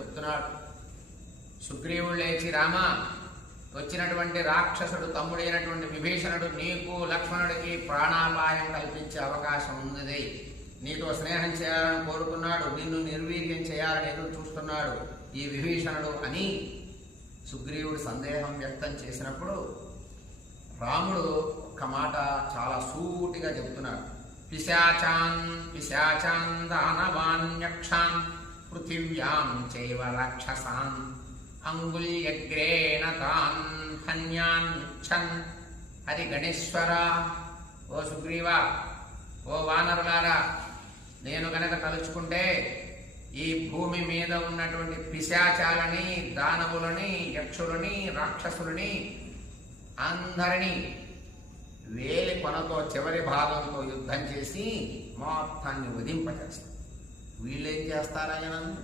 చెప్తున్నాడు. సుగ్రీవుడు లేచి, రామ, వచ్చినటువంటి రాక్షసుడు తమ్ముడైనటువంటి విభీషణుడు నీకు లక్ష్మణుడికి ప్రాణాపాయం కల్పించే అవకాశం ఉంది. నీతో స్నేహం చేయాలని కోరుకున్నాడు, నిన్ను నిర్వీర్యం చేయాలని ఎదురు చూస్తున్నాడు ఈ విభీషణుడు అని సుగ్రీవుడు సందేహం వ్యక్తం చేసినప్పుడు రాముడు ఒక్క మాట చాలా సూటిగా చెబుతున్నాడు. పిశాచాన్ దానవాన్యక్షాన్ పృథివ్యాం చైవ రాక్షసాన్ అంగుల్యగ్రేణ తాన్ హన్యాన్ఛన్ హరి గణేశ్వర. ఓ సుగ్రీవా, ఓ వానరులారా, నేను గనక తలుచుకుంటే ఈ భూమి మీద ఉన్నటువంటి పిశాచాలని, దానవులని, యక్షులని, రాక్షసులని అందరినీ వేలి కొనతో చివరి భాగంతో యుద్ధం చేసి మొత్తాన్ని వధింపజేస్తారు. వీళ్ళేం చేస్తారా జనాన్ని?